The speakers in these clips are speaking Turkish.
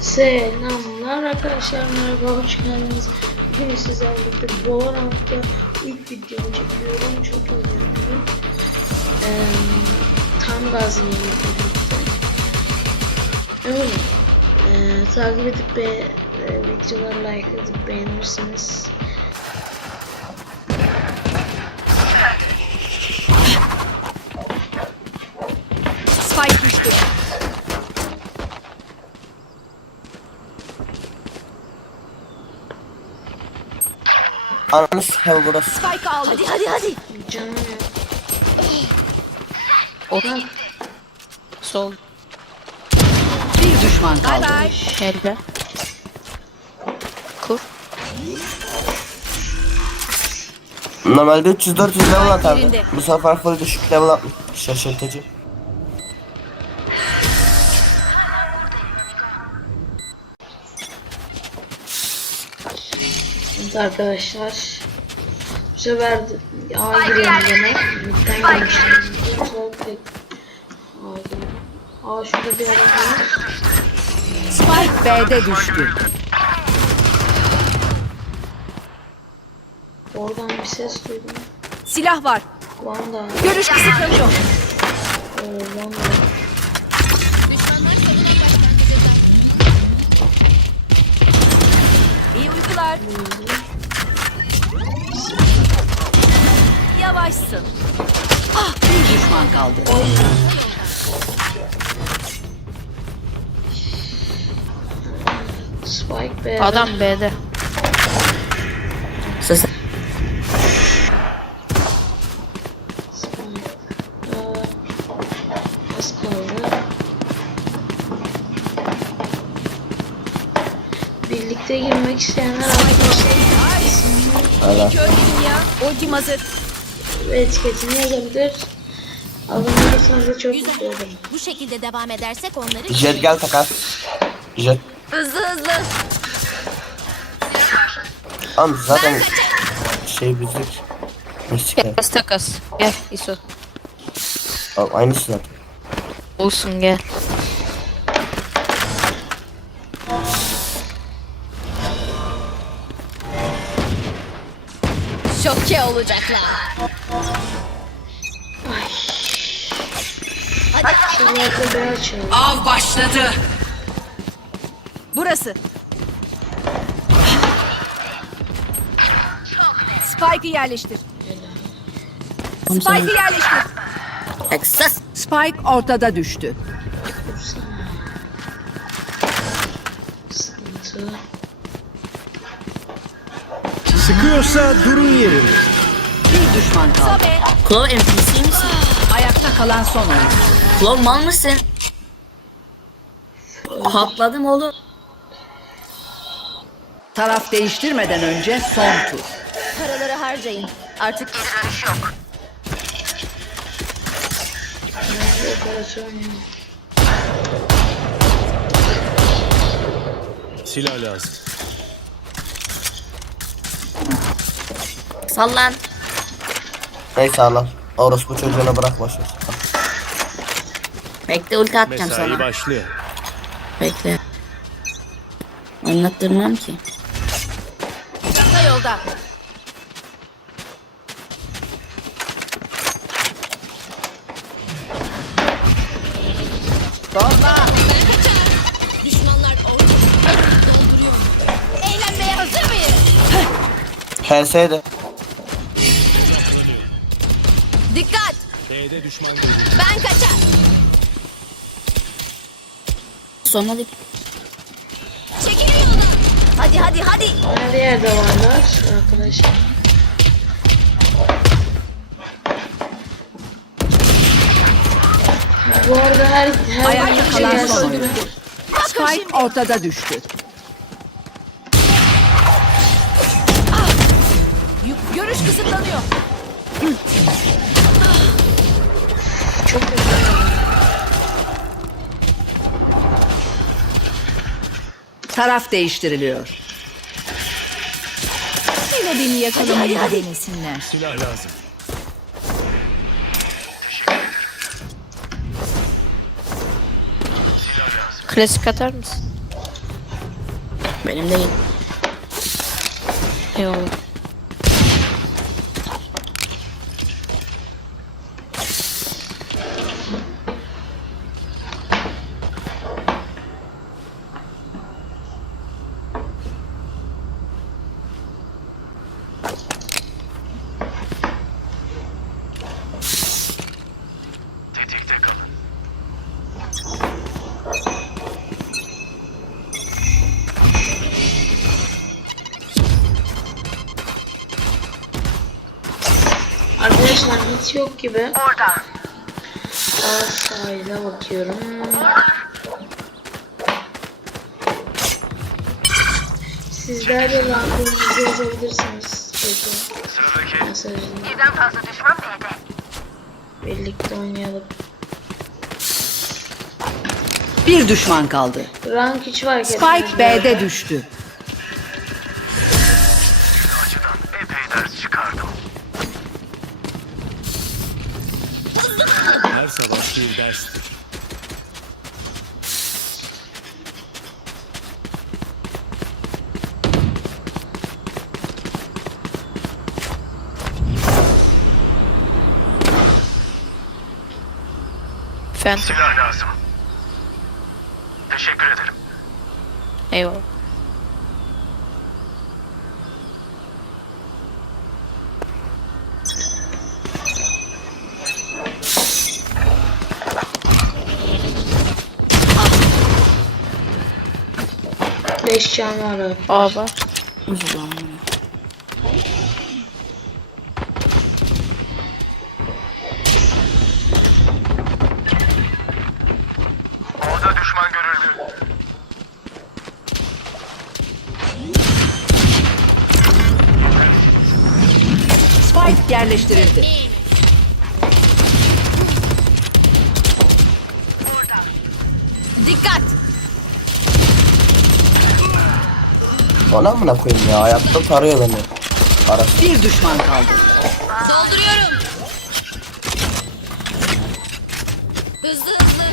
Selamlar arkadaşlar merhaba hoş geldiniz. Bugün sizlerle birlikte Valorant'ta ilk videomu çekiyorum. Çok heyecanlıyım. Ee, tam gaz birlikte. Evet. Ee, takip edip be, e, videoları like edip beğenirsiniz. Spike düştü. Ananı sikeyim burası. Spike al. Hadi hadi hadi. Canım. Sol. Bir düşman kaldı. Elde. Kur. Normalde 300-400 level atardı. Bu sefer full düşük level atmış. Şaşırtıcı. Evet arkadaşlar. Bu sefer A'ya giriyorum gene. Midden gelmiştim. Sol tek. Giriyorum. Aa şurada bir adam var. Spike B'de düştü. Oradan bir ses duydum. Silah var. Vanda. Görüş kısıtlanıyor. Oo, Vanda. Uykular. Yavaşsın. Ah bir düşman kaldı. Spike be. Adam B'de. Birlikte girmek isteyenler arkadaşlar hala. Gördüm ya. Ultim hazır. etiketini yazabilir. Abone olursanız da çok mutlu olurum. Bu şekilde devam edersek onları Jet gel takas. Jet. hızlı hızlı. Oğlum zaten şey bizlik. Takas takas. Gel İso. Oğlum aynısı zaten. Olsun gel. Şoke olacaklar. Açalım. Av başladı. Burası. Spike'ı yerleştir. Spike'ı yerleştir. Texas. Spike ortada düştü. Sıkıyorsa durun yerine. Bir düşman kaldı. Klov NPC misin? Ayakta kalan son oyuncu. Klov mal mısın? Hatladım oğlum. Taraf değiştirmeden önce son tur. Paraları harcayın. Artık geri dönüş yok. Silah lazım. Sallan. Neyse al al. Orospu çocuğuna bırak boş ver. Bekle ulti atacağım Mesai sana. başlıyor. Bekle. Anlattırmam ki. Çanta yolda. Düşmanlar ortada. Dolduruyorum. Eğlenmeye hazır mıyız? Helseydi. Dikkat. B'de düşman Ben kaçar. Sonra dik. Çekilin yoldan. Hadi hadi hadi. Her yerde varlar arkadaşlar. Bu arada her her Ayakta kalan şey son oyuncu. Spike ortada düştü. Yük- Görüş kısıtlanıyor. Çok kötü. Taraf değiştiriliyor. Yine beni yakalamayı denesinler. silah lazım. Klasik atar mısın? Benim değil. Eyvallah. Hiç yok gibi. Orada. Sağ sahile bakıyorum. Sizler de rahatlarınızı yazabilirsiniz. Çocuğum. Mesajını. Birden fazla düşman Birlikte oynayalım. Bir düşman kaldı. Rank hiç fark etmez. Spike B'de düştü. Derstir. Phantom. Silah lazım. Teşekkür ederim. Eyvallah. Beş can var abi. A var. Ulan. Orada düşman görüldü. Spike yerleştirildi. Ona mı koyayım ya? Ayakta tarıyor beni. Arası. Bir düşman kaldı. Dolduruyorum. Hızlı hızlı.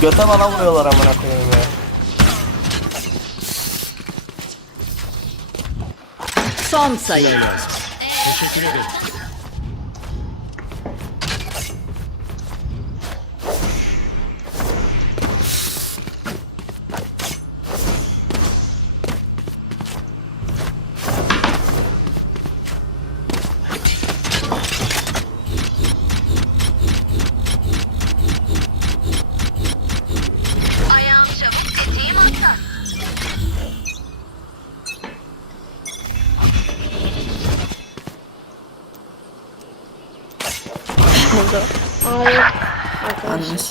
Göte bana vuruyorlar amına koyayım ya. Son sayı. Teşekkür ederim. Burada. Hayır. Arkadaşlar. Anlaş.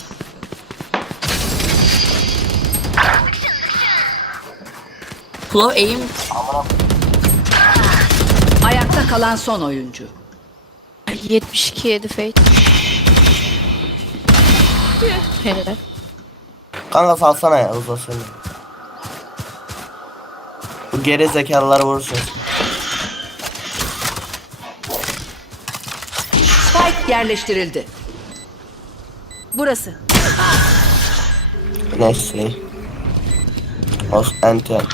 Claw aim Ayakta kalan son oyuncu. 72 yedi Fate. Helal. Kanka salsana ya uzasın. Bu geri zekalılar vursun. Yerleştirildi. Burası. Neyse. Os enter.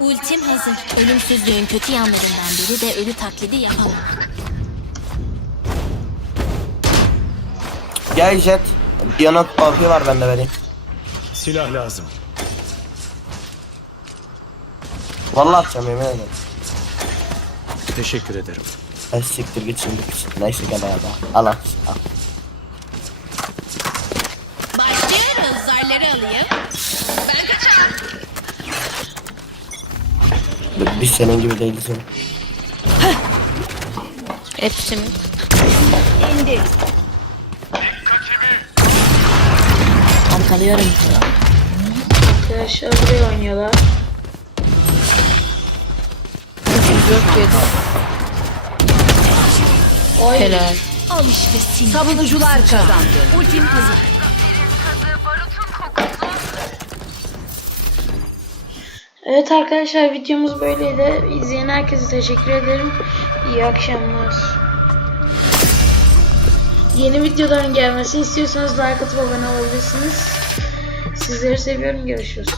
Ultim hazır. Ölümsüzlüğün kötü yanlarından biri de ölü taklidi yapamam. Gel jet. Diana OP var bende vereyim. Silah lazım. Vallahi atacağım yemin ederim. Teşekkür ederim. Ay siktir git şimdi. Neyse gel ya da. Al al. al. Başlıyoruz. Zarları alayım. Ben kaçar. Biz senin gibi değiliz. oğlum. Hepsi mi? arkalıyorum. Arkadaşlar buraya oynuyorlar. 104 yedi. Ay. Helal. Al işte seni. Savunucular kazandı. Ultim hazır. Evet arkadaşlar videomuz böyleydi. İzleyen herkese teşekkür ederim. İyi akşamlar. Yeni videoların gelmesini istiyorsanız like atıp abone olabilirsiniz. Sizleri seviyorum. Görüşürüz.